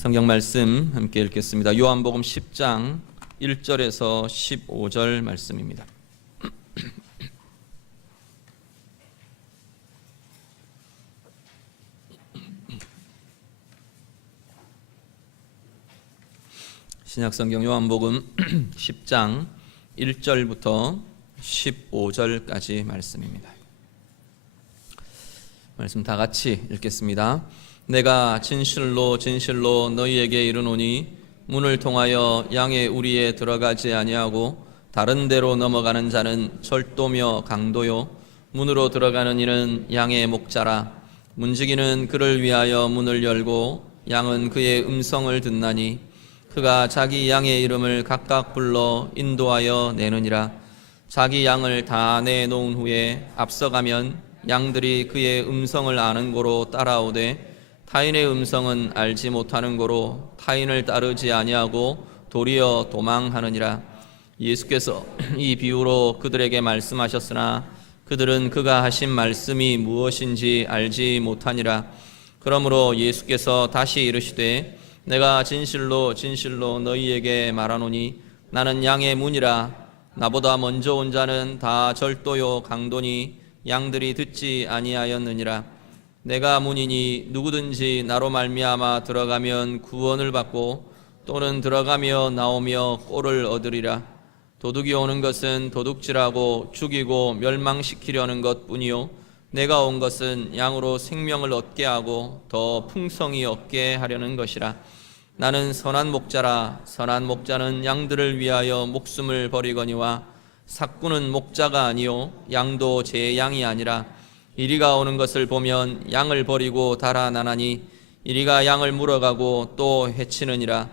성경 말씀 함께 읽겠습니다. 요한복음 10장 1절에서 15절 말씀입니다. 신약성경 요한복음 10장 1절부터 15절까지 말씀입니다. 말씀 다 같이 읽겠습니다. 내가 진실로 진실로 너희에게 이르노니 문을 통하여 양의 우리에 들어가지 아니하고 다른 데로 넘어가는 자는 절도며 강도요 문으로 들어가는 이는 양의 목자라. 문지기는 그를 위하여 문을 열고 양은 그의 음성을 듣나니 그가 자기 양의 이름을 각각 불러 인도하여 내느니라. 자기 양을 다 내놓은 후에 앞서가면 양들이 그의 음성을 아는 고로 따라오되 타인의 음성은 알지 못하는 고로 타인을 따르지 아니하고 도리어 도망하느니라. 예수께서 이 비유로 그들에게 말씀하셨으나 그들은 그가 하신 말씀이 무엇인지 알지 못하니라. 그러므로 예수께서 다시 이르시되 내가 진실로 진실로 너희에게 말하노니 나는 양의 문이라. 나보다 먼저 온 자는 다 절도요 강도니 양들이 듣지 아니하였느니라. 내가 문이니 누구든지 나로 말미암아 들어가면 구원을 받고 또는 들어가며 나오며 꼴을 얻으리라. 도둑이 오는 것은 도둑질하고 죽이고 멸망시키려는 것뿐이요 내가 온 것은 양으로 생명을 얻게 하고 더 풍성히 얻게 하려는 것이라. 나는 선한 목자라. 선한 목자는 양들을 위하여 목숨을 버리거니와 삭구는 목자가 아니요 양도 제 양이 아니라. 이리가 오는 것을 보면 양을 버리고 달아나나니 이리가 양을 물어가고 또 해치느니라.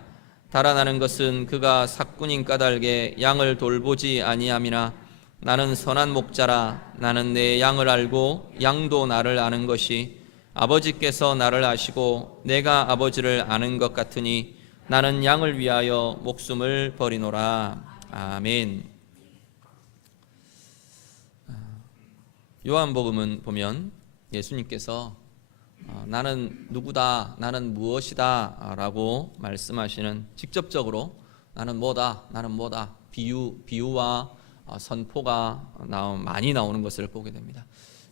달아나는 것은 그가 삭군인 까닭에 양을 돌보지 아니함이나 나는 선한 목자라. 나는 내 양을 알고 양도 나를 아는 것이 아버지께서 나를 아시고 내가 아버지를 아는 것 같으니 나는 양을 위하여 목숨을 버리노라. 아멘. 요한복음은 보면 예수님께서 나는 누구다, 나는 무엇이다 라고 말씀하시는, 직접적으로 나는 뭐다, 나는 뭐다 비유와 선포가 많이 나오는 것을 보게 됩니다.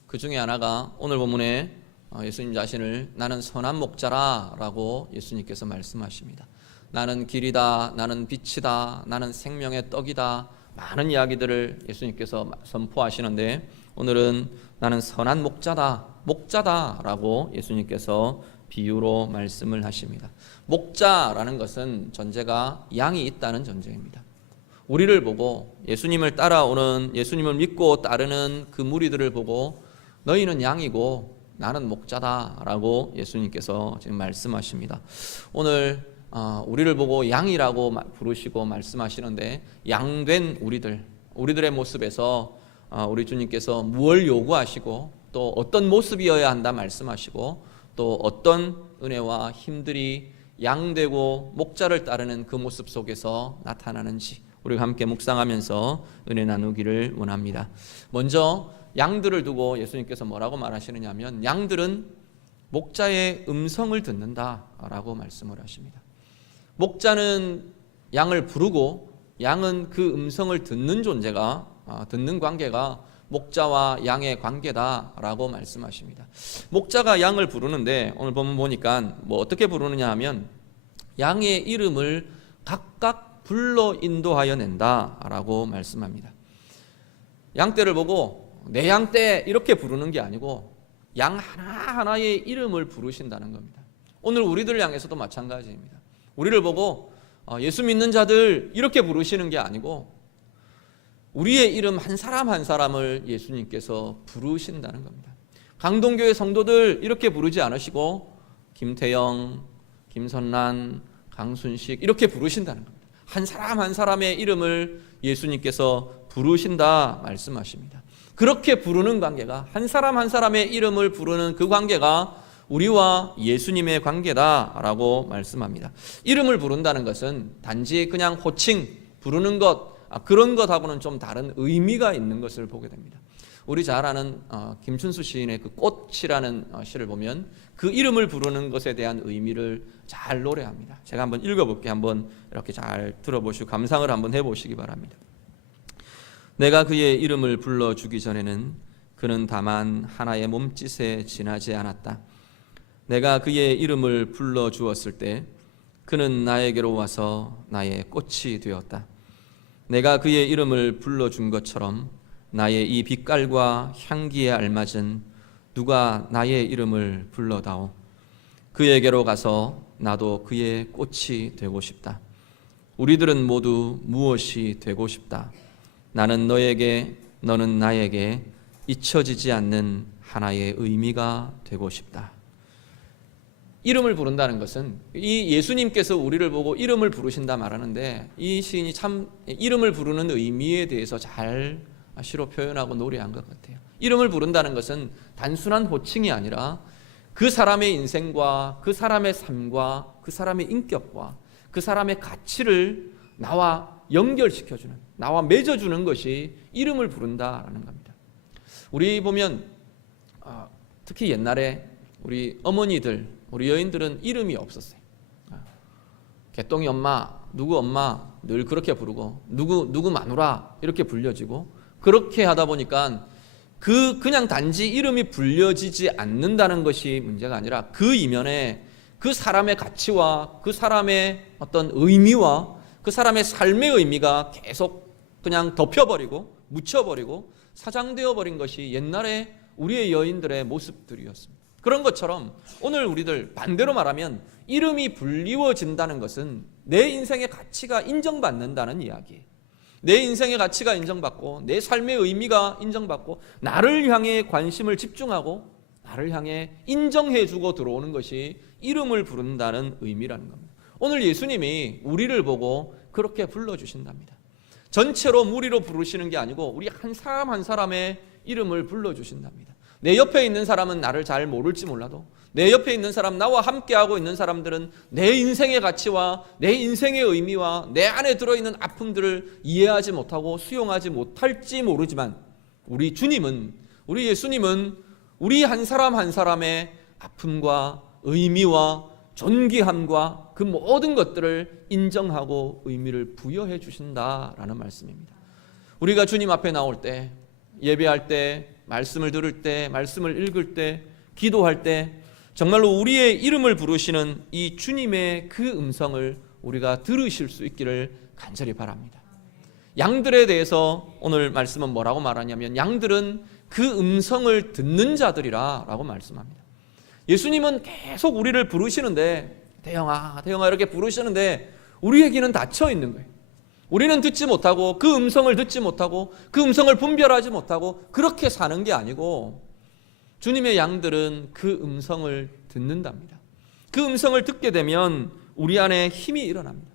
그 중에 하나가 오늘 본문에 예수님 자신을 나는 선한 목자라 라고 예수님께서 말씀하십니다. 나는 길이다, 나는 빛이다, 나는 생명의 떡이다, 많은 이야기들을 예수님께서 선포하시는데 오늘은 나는 선한 목자다 라고 예수님께서 비유로 말씀을 하십니다. 목자라는 것은 전제가 양이 있다는 전제입니다. 우리를 보고 예수님을 따라오는, 예수님을 믿고 따르는 그 무리들을 보고 너희는 양이고 나는 목자다 라고 예수님께서 지금 말씀하십니다. 오늘 우리를 보고 양이라고 부르시고 말씀하시는데 양된 우리들의 모습에서 우리 주님께서 무엇을 요구하시고 또 어떤 모습이어야 한다 말씀하시고 또 어떤 은혜와 힘들이 양되고 목자를 따르는 그 모습 속에서 나타나는지 우리가 함께 묵상하면서 은혜 나누기를 원합니다. 먼저 양들을 두고 예수님께서 뭐라고 말하시느냐 하면 양들은 목자의 음성을 듣는다라고 말씀을 하십니다. 목자는 양을 부르고 양은 그 음성을 듣는 존재가, 듣는 관계가 목자와 양의 관계다라고 말씀하십니다. 목자가 양을 부르는데 오늘 본문 보니까 어떻게 부르느냐 하면 양의 이름을 각각 불러 인도하여 낸다라고 말씀합니다. 양떼를 보고 내 양떼 이렇게 부르는 게 아니고 양 하나하나의 이름을 부르신다는 겁니다. 오늘 우리들 향해서도 마찬가지입니다. 우리를 보고 예수 믿는 자들 이렇게 부르시는 게 아니고 우리의 이름 한 사람 한 사람을 예수님께서 부르신다는 겁니다. 강동교회 성도들 이렇게 부르지 않으시고 김태영, 김선란, 강순식 이렇게 부르신다는 겁니다. 한 사람 한 사람의 이름을 예수님께서 부르신다 말씀하십니다. 그렇게 부르는 관계가, 한 사람 한 사람의 이름을 부르는 그 관계가 우리와 예수님의 관계다라고 말씀합니다. 이름을 부른다는 것은 단지 그냥 호칭 부르는 것, 그런 것하고는 좀 다른 의미가 있는 것을 보게 됩니다. 우리 잘 아는 김춘수 시인의 그 꽃이라는 시를 보면 그 이름을 부르는 것에 대한 의미를 잘 노래합니다. 제가 한번 읽어볼게요. 한번 이렇게 잘 들어보시고 감상을 한번 해보시기 바랍니다. 내가 그의 이름을 불러주기 전에는 그는 다만 하나의 몸짓에 지나지 않았다. 내가 그의 이름을 불러주었을 때 그는 나에게로 와서 나의 꽃이 되었다. 내가 그의 이름을 불러준 것처럼 나의 이 빛깔과 향기에 알맞은 누가 나의 이름을 불러다오. 그에게로 가서 나도 그의 꽃이 되고 싶다. 우리들은 모두 무엇이 되고 싶다. 나는 너에게, 너는 나에게 잊혀지지 않는 하나의 의미가 되고 싶다. 이름을 부른다는 것은 이 예수님께서 우리를 보고 이름을 부르신다 말하는데 이 시인이 참 이름을 부르는 의미에 대해서 잘 시로 표현하고 노래한 것 같아요. 이름을 부른다는 것은 단순한 호칭이 아니라 그 사람의 인생과 그 사람의 삶과 그 사람의 인격과 그 사람의 가치를 나와 연결시켜주는, 나와 맺어주는 것이 이름을 부른다라는 겁니다. 우리 보면 특히 옛날에 우리 어머니들, 우리 여인들은 이름이 없었어요. 개똥이 엄마, 누구 늘 그렇게 부르고 누구 마누라 이렇게 불려지고 그렇게 하다 보니까 그냥 단지 이름이 불려지지 않는다는 것이 문제가 아니라 그 이면에 그 사람의 가치와 그 사람의 어떤 의미와 그 사람의 삶의 의미가 계속 그냥 덮여버리고 묻혀버리고 사장되어 버린 것이 옛날에 우리의 여인들의 모습들이었습니다. 그런 것처럼 오늘 우리들 반대로 말하면 이름이 불리워진다는 것은 내 인생의 가치가 인정받는다는 이야기예요. 내 인생의 가치가 인정받고 내 삶의 의미가 인정받고 나를 향해 관심을 집중하고 나를 향해 인정해주고 들어오는 것이 이름을 부른다는 의미라는 겁니다. 오늘 예수님이 우리를 보고 그렇게 불러주신답니다. 전체로 무리로 부르시는 게 아니고 우리 한 사람 한 사람의 이름을 불러주신답니다. 내 옆에 있는 사람은 나를 잘 모를지 몰라도 내 옆에 있는 사람, 나와 함께하고 있는 사람들은 내 인생의 가치와 내 인생의 의미와 내 안에 들어있는 아픔들을 이해하지 못하고 수용하지 못할지 모르지만 우리 주님은, 우리 예수님은 우리 한 사람 한 사람의 아픔과 의미와 존귀함과 그 모든 것들을 인정하고 의미를 부여해 주신다라는 말씀입니다. 우리가 주님 앞에 나올 때, 예배할 때, 말씀을 들을 때, 말씀을 읽을 때, 기도할 때 정말로 우리의 이름을 부르시는 이 주님의 그 음성을 우리가 들으실 수 있기를 간절히 바랍니다. 양들에 대해서 오늘 말씀은 뭐라고 말하냐면 양들은 그 음성을 듣는 자들이라 라고 말씀합니다. 예수님은 계속 우리를 부르시는데 대영아 대영아 이렇게 부르시는데 우리의 귀는 닫혀 있는 거예요. 우리는 듣지 못하고 그 음성을 듣지 못하고 그 음성을 분별하지 못하고 그렇게 사는 게 아니고 주님의 양들은 그 음성을 듣는답니다. 그 음성을 듣게 되면 우리 안에 힘이 일어납니다.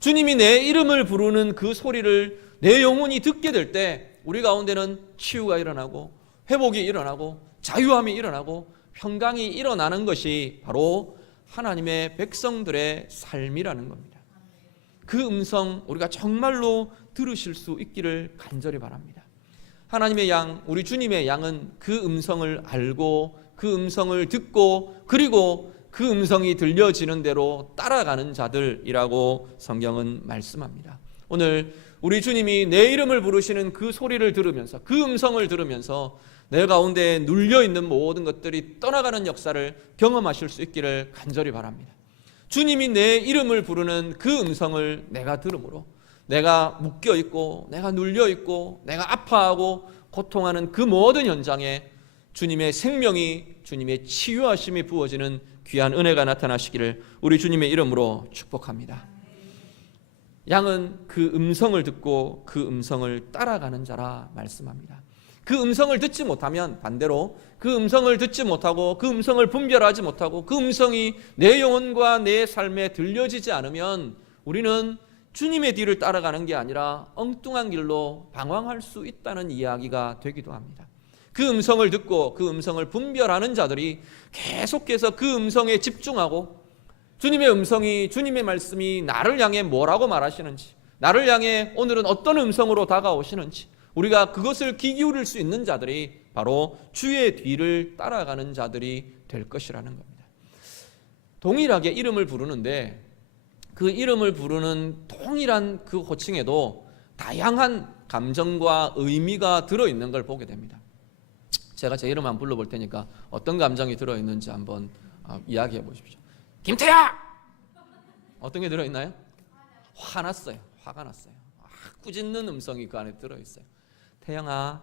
주님이 내 이름을 부르는 그 소리를 내 영혼이 듣게 될 때 우리 가운데는 치유가 일어나고 회복이 일어나고 자유함이 일어나고 평강이 일어나는 것이 바로 하나님의 백성들의 삶이라는 겁니다. 그 음성 우리가 정말로 들으실 수 있기를 간절히 바랍니다. 하나님의 양, 우리 주님의 양은 그 음성을 알고 그 음성을 듣고 그리고 그 음성이 들려지는 대로 따라가는 자들이라고 성경은 말씀합니다. 오늘 우리 주님이 내 이름을 부르시는 그 소리를 들으면서 그 음성을 들으면서 내 가운데 눌려있는 모든 것들이 떠나가는 역사를 경험하실 수 있기를 간절히 바랍니다. 주님이 내 이름을 부르는 그 음성을 내가 들음으로 내가 묶여있고 내가 눌려있고 내가 아파하고 고통하는 그 모든 현장에 주님의 생명이 주님의 치유하심이 부어지는 귀한 은혜가 나타나시기를 우리 주님의 이름으로 축복합니다. 양은 그 음성을 듣고 그 음성을 따라가는 자라 말씀합니다. 그 음성을 듣지 못하면 반대로 그 음성을 듣지 못하고 그 음성을 분별하지 못하고 그 음성이 내 영혼과 내 삶에 들려지지 않으면 우리는 주님의 뒤를 따라가는 게 아니라 엉뚱한 길로 방황할 수 있다는 이야기가 되기도 합니다. 그 음성을 듣고 그 음성을 분별하는 자들이 계속해서 그 음성에 집중하고 주님의 음성이, 주님의 말씀이 나를 향해 뭐라고 말하시는지, 나를 향해 오늘은 어떤 음성으로 다가오시는지, 우리가 그것을 귀 기울일 수 있는 자들이 바로 주의 뒤를 따라가는 자들이 될 것이라는 겁니다. 동일하게 이름을 부르는데 그 이름을 부르는 동일한 그 호칭에도 다양한 감정과 의미가 들어있는 걸 보게 됩니다. 제가 제 이름 한번 불러볼 테니까 어떤 감정이 들어있는지 한번 이야기해 보십시오. 김태야! 어떤 게 들어있나요? 화났어요. 화가 났어요. 꾸짖는 음성이 그 안에 들어있어요. 태영아,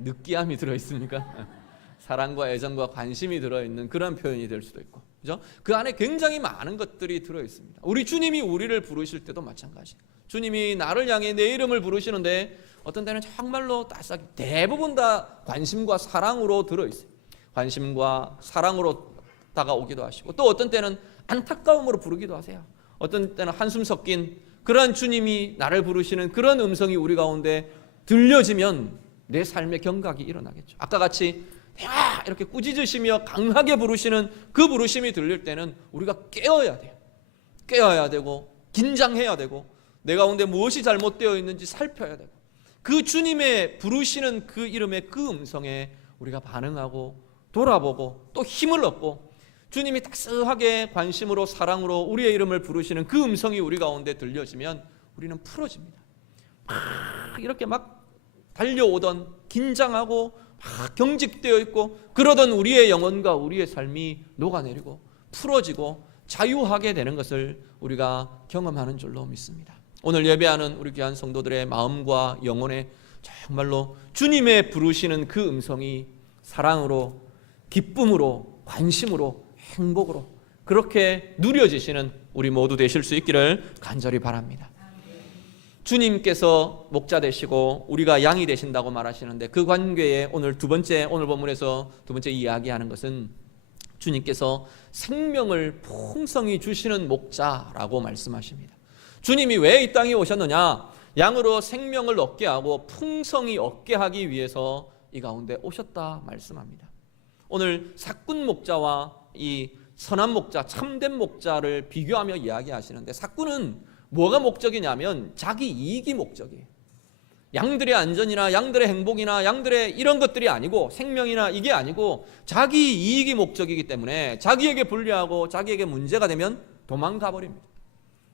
느끼함이 들어있습니까? 사랑과 애정과 관심이 들어있는 그런 표현이 될 수도 있고, 그죠? 그 안에 굉장히 많은 것들이 들어있습니다. 우리 주님이 우리를 부르실 때도 마찬가지예요. 주님이 나를 향해 내 이름을 부르시는데 어떤 때는 정말로 따싹 대부분 다 관심과 사랑으로 들어있어요. 관심과 사랑으로 다가오기도 하시고, 또 어떤 때는 안타까움으로 부르기도 하세요. 어떤 때는 한숨 섞인 그러한 주님이 나를 부르시는 그런 음성이 우리 가운데 들려지면 내 삶의 경각이 일어나겠죠. 아까 같이 이렇게 꾸짖으시며 강하게 부르시는 그 부르심이 들릴 때는 우리가 깨어야 돼요. 깨어야 되고 긴장해야 되고 내 가운데 무엇이 잘못되어 있는지 살펴야 되고, 그 주님의 부르시는 그 이름의 그 음성에 우리가 반응하고 돌아보고 또 힘을 얻고, 주님이 따스하게 관심으로 사랑으로 우리의 이름을 부르시는 그 음성이 우리 가운데 들려지면 우리는 풀어집니다. 막 이렇게 막 달려오던 긴장하고 막 경직되어 있고 그러던 우리의 영혼과 우리의 삶이 녹아내리고 풀어지고 자유하게 되는 것을 우리가 경험하는 줄로 믿습니다. 오늘 예배하는 우리 귀한 성도들의 마음과 영혼에 정말로 주님의 부르시는 그 음성이 사랑으로, 기쁨으로, 관심으로, 행복으로 그렇게 누려지시는 우리 모두 되실 수 있기를 간절히 바랍니다. 주님께서 목자 되시고 우리가 양이 되신다고 말하시는데, 그 관계에 오늘 본문에서 두 번째 이야기하는 것은 주님께서 생명을 풍성히 주시는 목자라고 말씀하십니다. 주님이 왜 이 땅에 오셨느냐? 양으로 생명을 얻게 하고 풍성히 얻게 하기 위해서 이 가운데 오셨다 말씀합니다. 오늘 사꾼 목자와 이 선한 목자, 참된 목자를 비교하며 이야기하시는데, 사꾼은 뭐가 목적이냐면 자기 이익이 목적이에요. 양들의 안전이나 양들의 행복이나 양들의 이런 것들이 아니고, 생명이나 이게 아니고 자기 이익이 목적이기 때문에 자기에게 불리하고 자기에게 문제가 되면 도망가 버립니다.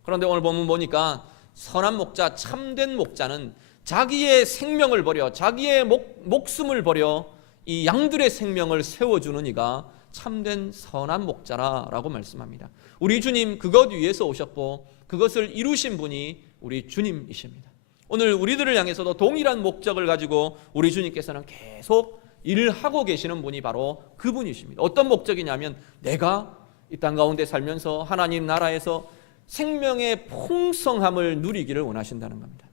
그런데 오늘 본문 보니까 선한 목자, 참된 목자는 자기의 생명을 버려, 자기의 목숨을 버려 이 양들의 생명을 세워주는 이가 참된 선한 목자라고 말씀합니다. 우리 주님 그것 위해서 오셨고 그것을 이루신 분이 우리 주님이십니다. 오늘 우리들을 향해서도 동일한 목적을 가지고 우리 주님께서는 계속 일을 하고 계시는 분이 바로 그분이십니다. 어떤 목적이냐면, 내가 이 땅 가운데 살면서 하나님 나라에서 생명의 풍성함을 누리기를 원하신다는 겁니다.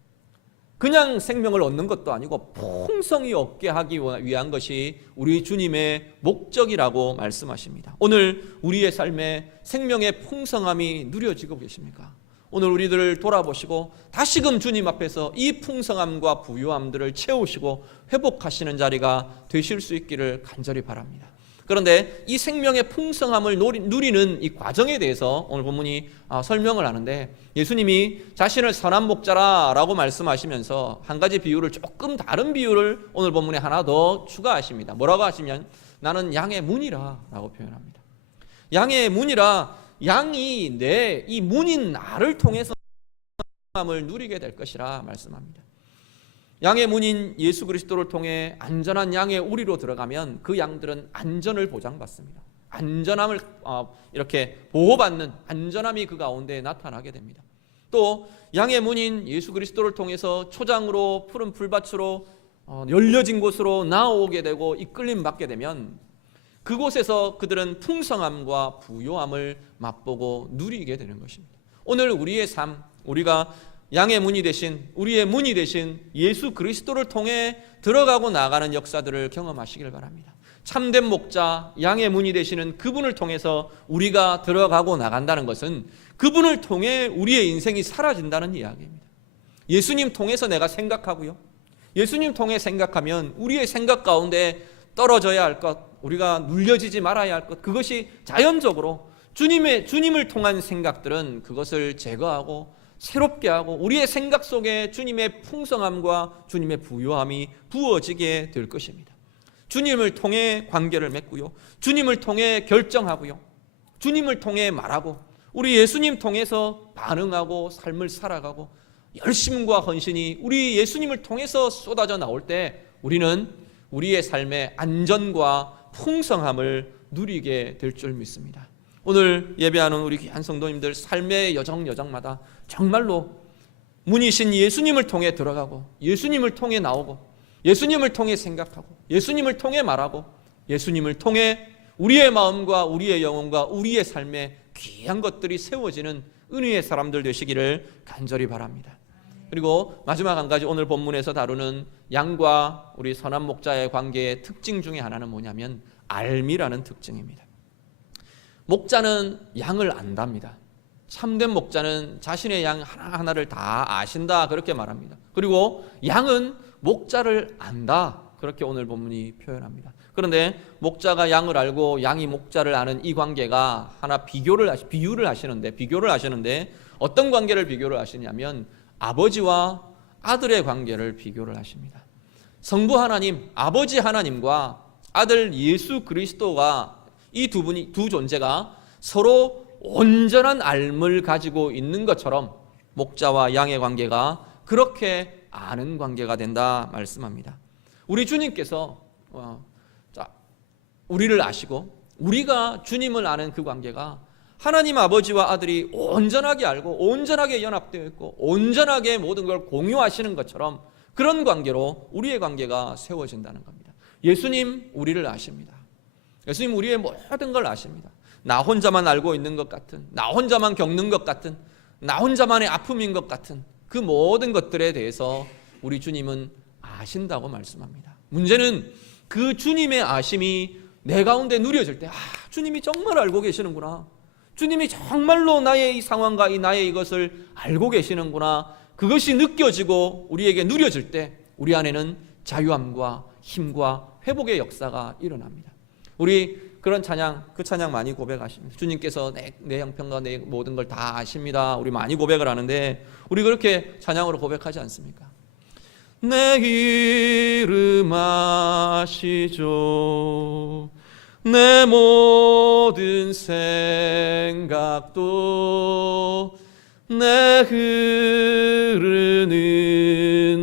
그냥 생명을 얻는 것도 아니고 풍성히 얻게 하기 위한 것이 우리 주님의 목적이라고 말씀하십니다. 오늘 우리의 삶에 생명의 풍성함이 누려지고 계십니까? 오늘 우리들을 돌아보시고 다시금 주님 앞에서 이 풍성함과 부유함들을 채우시고 회복하시는 자리가 되실 수 있기를 간절히 바랍니다. 그런데 이 생명의 풍성함을 누리는 이 과정에 대해서 오늘 본문이 설명을 하는데, 예수님이 자신을 선한 목자라고 말씀하시면서 한 가지 비유를, 조금 다른 비유를 오늘 본문에 하나 더 추가하십니다. 뭐라고 하시면, 나는 양의 문이라 라고 표현합니다. 양의 문이라, 양이 이 문인 나를 통해서 풍성함을 누리게 될 것이라 말씀합니다. 양의 문인 예수 그리스도를 통해 안전한 양의 우리로 들어가면 그 양들은 안전을 보장받습니다. 안전함을 이렇게 보호받는 안전함이 그 가운데 나타나게 됩니다. 또 양의 문인 예수 그리스도를 통해서 초장으로 푸른 풀밭으로 열려진 곳으로 나오게 되고 이끌림 받게 되면 그곳에서 그들은 풍성함과 부요함을 맛보고 누리게 되는 것입니다. 오늘 우리의 삶, 우리가 양의 문이 되신, 우리의 문이 되신 예수 그리스도를 통해 들어가고 나가는 역사들을 경험하시길 바랍니다. 참된 목자, 양의 문이 되시는 그분을 통해서 우리가 들어가고 나간다는 것은 그분을 통해 우리의 인생이 사라진다는 이야기입니다. 예수님 통해서 내가 생각하고요, 예수님 통해 생각하면 우리의 생각 가운데 떨어져야 할 것, 우리가 눌려지지 말아야 할 것, 그것이 자연적으로 주님을 통한 생각들은 그것을 제거하고 새롭게 하고 우리의 생각 속에 주님의 풍성함과 주님의 부요함이 부어지게 될 것입니다. 주님을 통해 관계를 맺고요, 주님을 통해 결정하고요, 주님을 통해 말하고 우리 예수님 통해서 반응하고 삶을 살아가고 열심과 헌신이 우리 예수님을 통해서 쏟아져 나올 때 우리는 우리의 삶의 안전과 풍성함을 누리게 될 줄 믿습니다. 오늘 예배하는 우리 귀한 성도님들 삶의 여정마다 정말로 문이신 예수님을 통해 들어가고 예수님을 통해 나오고 예수님을 통해 생각하고 예수님을 통해 말하고 예수님을 통해 우리의 마음과 우리의 영혼과 우리의 삶에 귀한 것들이 세워지는 은혜의 사람들 되시기를 간절히 바랍니다. 그리고 마지막 한 가지, 오늘 본문에서 다루는 양과 우리 선한 목자의 관계의 특징 중에 하나는 뭐냐면 알미라는 특징입니다. 목자는 양을 안답니다. 참된 목자는 자신의 양 하나하나를 다 아신다, 그렇게 말합니다. 그리고 양은 목자를 안다, 그렇게 오늘 본문이 표현합니다. 그런데 목자가 양을 알고 양이 목자를 아는 이 관계가 하나 비유를 하시는데 어떤 관계를 비교를 하시냐면 아버지와 아들의 관계를 비교를 하십니다. 성부 하나님, 아버지 하나님과 아들 예수 그리스도가 이 두 존재가 서로 온전한 알을 가지고 있는 것처럼 목자와 양의 관계가 그렇게 아는 관계가 된다 말씀합니다. 우리 주님께서 우리를 아시고 우리가 주님을 아는 그 관계가 하나님 아버지와 아들이 온전하게 알고 온전하게 연합되어 있고 온전하게 모든 걸 공유하시는 것처럼 그런 관계로 우리의 관계가 세워진다는 겁니다. 예수님 우리를 아십니다. 예수님 우리의 모든 걸 아십니다. 나 혼자만 알고 있는 것 같은, 나 혼자만 겪는 것 같은, 나 혼자만의 아픔인 것 같은 그 모든 것들에 대해서 우리 주님은 아신다고 말씀합니다. 문제는 그 주님의 아심이 내 가운데 누려질 때, 주님이 정말 알고 계시는구나, 주님이 정말로 나의 이 상황과 나의 이것을 알고 계시는구나, 그것이 느껴지고 우리에게 누려질 때 우리 안에는 자유함과 힘과 회복의 역사가 일어납니다. 우리 그런 찬양, 그 찬양 많이 고백하십니다. 주님께서 내 형편과 내 모든 걸 다 아십니다. 우리 많이 고백을 하는데 우리 그렇게 찬양으로 고백하지 않습니까? 내 이름 아시죠, 내 모든 생각도 내 흐르는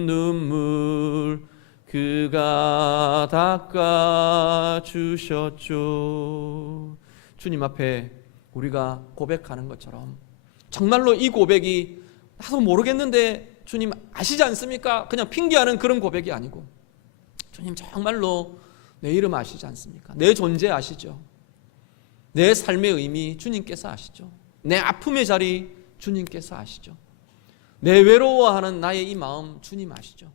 눈물 그가 닦아주셨죠. 주님 앞에 우리가 고백하는 것처럼 정말로 이 고백이 나도 모르겠는데 주님 아시지 않습니까? 그냥 핑계하는 그런 고백이 아니고 주님 정말로 내 이름 아시지 않습니까? 내 존재 아시죠? 내 삶의 의미 주님께서 아시죠? 내 아픔의 자리 주님께서 아시죠? 내 외로워하는 나의 이 마음 주님 아시죠?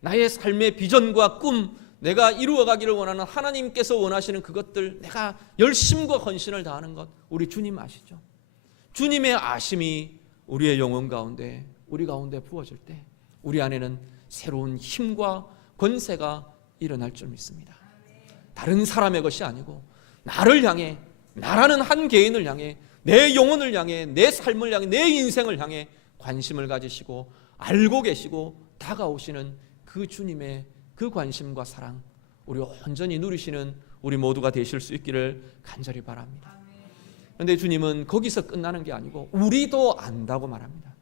나의 삶의 비전과 꿈, 내가 이루어가기를 원하는 하나님께서 원하시는 그것들, 내가 열심과 헌신을 다하는 것 우리 주님 아시죠? 주님의 아심이 우리의 영혼 가운데, 우리 가운데 부어질 때 우리 안에는 새로운 힘과 권세가 일어날 줄 믿습니다. 다른 사람의 것이 아니고 나를 향해, 나라는 한 개인을 향해, 내 영혼을 향해, 내 삶을 향해, 내 인생을 향해 관심을 가지시고 알고 계시고 다가오시는 그 주님의 그 관심과 사랑 우리 온전히 누리시는 우리 모두가 되실 수 있기를 간절히 바랍니다. 그런데 주님은 거기서 끝나는 게 아니고 우리도 안다고 말합니다.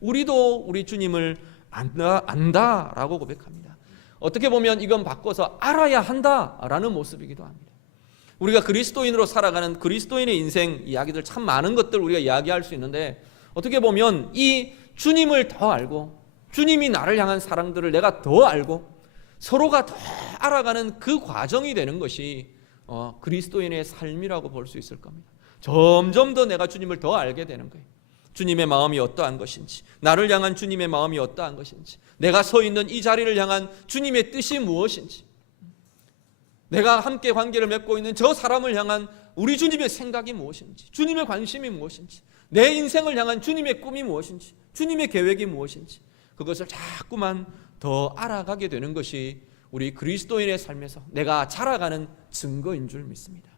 우리도 우리 주님을 안다라고 고백합니다. 어떻게 보면 이건 바꿔서 알아야 한다라는 모습이기도 합니다. 우리가 그리스도인으로 살아가는 그리스도인의 인생 이야기들 참 많은 것들 우리가 이야기할 수 있는데 어떻게 보면 이 주님을 더 알고 주님이 나를 향한 사랑들을 내가 더 알고 서로가 더 알아가는 그 과정이 되는 것이 그리스도인의 삶이라고 볼 수 있을 겁니다. 점점 더 내가 주님을 더 알게 되는 거예요. 주님의 마음이 어떠한 것인지, 나를 향한 주님의 마음이 어떠한 것인지, 내가 서 있는 이 자리를 향한 주님의 뜻이 무엇인지, 내가 함께 관계를 맺고 있는 저 사람을 향한 우리 주님의 생각이 무엇인지, 주님의 관심이 무엇인지, 내 인생을 향한 주님의 꿈이 무엇인지, 주님의 계획이 무엇인지 그것을 자꾸만 더 알아가게 되는 것이 우리 그리스도인의 삶에서 내가 자라가는 증거인 줄 믿습니다.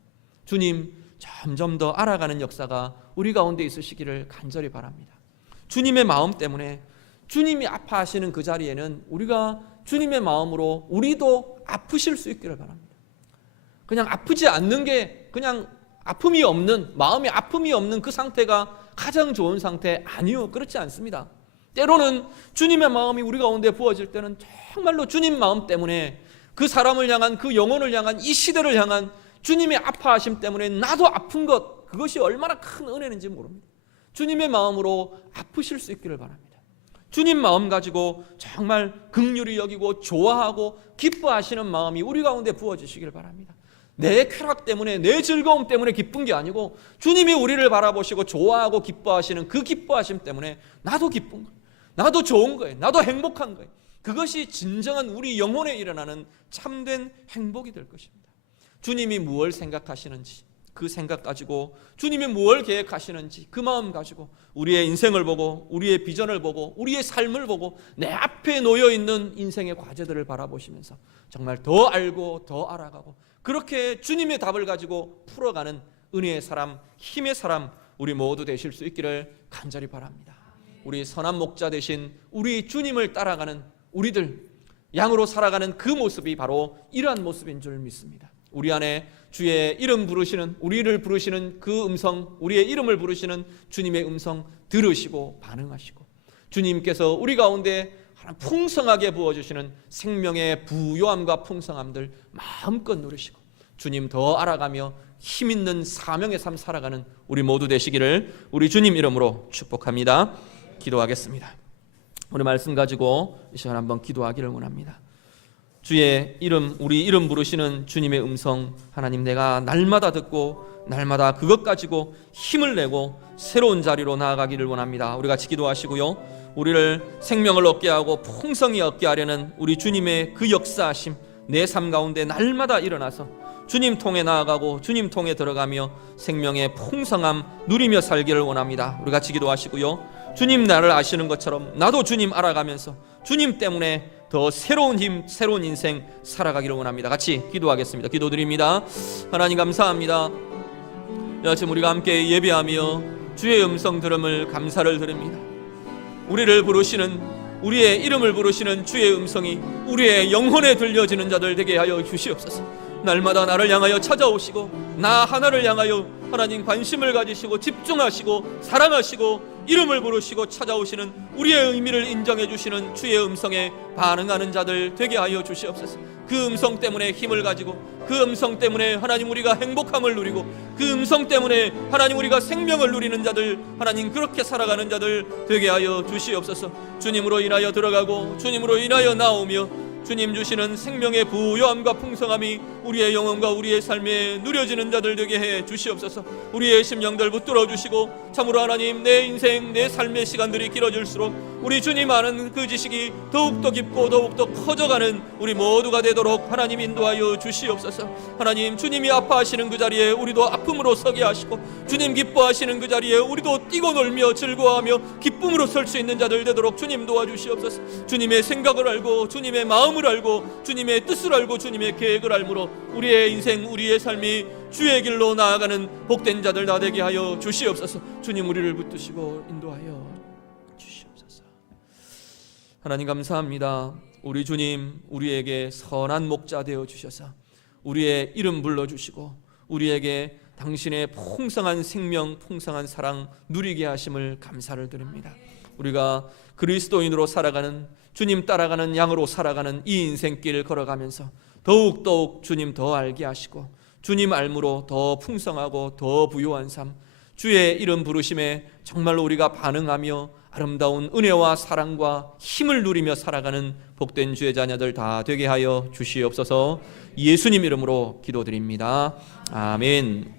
주님 점점 더 알아가는 역사가 우리 가운데 있으시기를 간절히 바랍니다. 주님의 마음 때문에 주님이 아파하시는 그 자리에는 우리가 주님의 마음으로 우리도 아프실 수 있기를 바랍니다. 그냥 아프지 않는 게, 그냥 아픔이 없는, 마음에 아픔이 없는 그 상태가 가장 좋은 상태, 아니요, 그렇지 않습니다. 때로는 주님의 마음이 우리 가운데 부어질 때는 정말로 주님 마음 때문에 그 사람을 향한, 그 영혼을 향한, 이 시대를 향한 주님의 아파하심 때문에 나도 아픈 것, 그것이 얼마나 큰 은혜인지 모릅니다. 주님의 마음으로 아프실 수 있기를 바랍니다. 주님 마음 가지고 정말 긍휼히 여기고 좋아하고 기뻐하시는 마음이 우리 가운데 부어지시길 바랍니다. 내 쾌락 때문에, 내 즐거움 때문에 기쁜 게 아니고 주님이 우리를 바라보시고 좋아하고 기뻐하시는 그 기뻐하심 때문에 나도 기쁜 거예요. 나도 좋은 거예요. 나도 행복한 거예요. 그것이 진정한 우리 영혼에 일어나는 참된 행복이 될 것입니다. 주님이 무엇을 생각하시는지 그 생각 가지고, 주님이 무엇을 계획하시는지 그 마음 가지고 우리의 인생을 보고, 우리의 비전을 보고, 우리의 삶을 보고, 내 앞에 놓여있는 인생의 과제들을 바라보시면서 정말 더 알고 더 알아가고, 그렇게 주님의 답을 가지고 풀어가는 은혜의 사람, 힘의 사람 우리 모두 되실 수 있기를 간절히 바랍니다. 우리 선한 목자 되신 우리 주님을 따라가는 우리들, 양으로 살아가는 그 모습이 바로 이러한 모습인 줄 믿습니다. 우리 안에 주의 이름 부르시는, 우리를 부르시는 그 음성, 우리의 이름을 부르시는 주님의 음성 들으시고 반응하시고, 주님께서 우리 가운데 풍성하게 부어주시는 생명의 부요함과 풍성함들 마음껏 누리시고 주님 더 알아가며 힘있는 사명의 삶 살아가는 우리 모두 되시기를 우리 주님 이름으로 축복합니다. 기도하겠습니다. 우리 말씀 가지고 이 시간 한번 기도하기를 원합니다. 주의 이름, 우리 이름 부르시는 주님의 음성, 하나님, 내가 날마다 듣고 날마다 그것 가지고 힘을 내고 새로운 자리로 나아가기를 원합니다. 우리 같이 기도하시고요, 우리를 생명을 얻게 하고 풍성히 얻게 하려는 우리 주님의 그 역사하심 내 삶 가운데 날마다 일어나서 주님 통해 나아가고 주님 통해 들어가며 생명의 풍성함 누리며 살기를 원합니다. 우리 같이 기도하시고요, 주님 나를 아시는 것처럼 나도 주님 알아가면서 주님 때문에 더 새로운 힘, 새로운 인생 살아가기를 원합니다. 같이 기도하겠습니다. 기도드립니다. 하나님 감사합니다. 지금 우리가 함께 예배하며 주의 음성 들음을 감사를 드립니다. 우리를 부르시는, 우리의 이름을 부르시는 주의 음성이 우리의 영혼에 들려지는 자들 되게 하여 주시옵소서. 날마다 나를 향하여 찾아오시고 나 하나를 향하여 하나님 관심을 가지시고 집중하시고 사랑하시고 이름을 부르시고 찾아오시는 우리의 의미를 인정해 주시는 주의 음성에 반응하는 자들 되게 하여 주시옵소서. 그 음성 때문에 힘을 가지고, 그 음성 때문에 하나님 우리가 행복함을 누리고, 그 음성 때문에 하나님 우리가 생명을 누리는 자들, 하나님 그렇게 살아가는 자들 되게 하여 주시옵소서. 주님으로 인하여 들어가고 주님으로 인하여 나오며 주님 주시는 생명의 부요함과 풍성함이 우리의 영혼과 우리의 삶에 누려지는 자들 되게 해 주시옵소서. 우리의 심령들 붙들어 주시고 참으로 하나님 내 인생, 내 삶의 시간들이 길어질수록 우리 주님 아는 그 지식이 더욱더 깊고 더욱더 커져가는 우리 모두가 되도록 하나님 인도하여 주시옵소서. 하나님 주님이 아파하시는 그 자리에 우리도 아픔으로 서게 하시고, 주님 기뻐하시는 그 자리에 우리도 뛰고 놀며 즐거워하며 기쁨으로 설 수 있는 자들 되도록 주님 도와주시옵소서. 주님의 생각을 알고 주님의 마음을 알고 주님의 뜻을 알고 주님의 계획을 알므로 우리의 인생, 우리의 삶이 주의 길로 나아가는 복된 자들 다 되게 하여 주시옵소서. 주님 우리를 붙드시고 인도하여 주시옵소서. 하나님 감사합니다. 우리 주님 우리에게 선한 목자 되어 주셔서 우리의 이름 불러주시고 우리에게 당신의 풍성한 생명, 풍성한 사랑 누리게 하심을 감사를 드립니다. 우리가 그리스도인으로 살아가는, 주님 따라가는 양으로 살아가는 이 인생길 걸어가면서 더욱더욱 주님 더 알게 하시고 주님 알므로 더 풍성하고 더 부요한 삶, 주의 이름 부르심에 정말로 우리가 반응하며 아름다운 은혜와 사랑과 힘을 누리며 살아가는 복된 주의 자녀들 다 되게 하여 주시옵소서. 예수님 이름으로 기도드립니다. 아멘.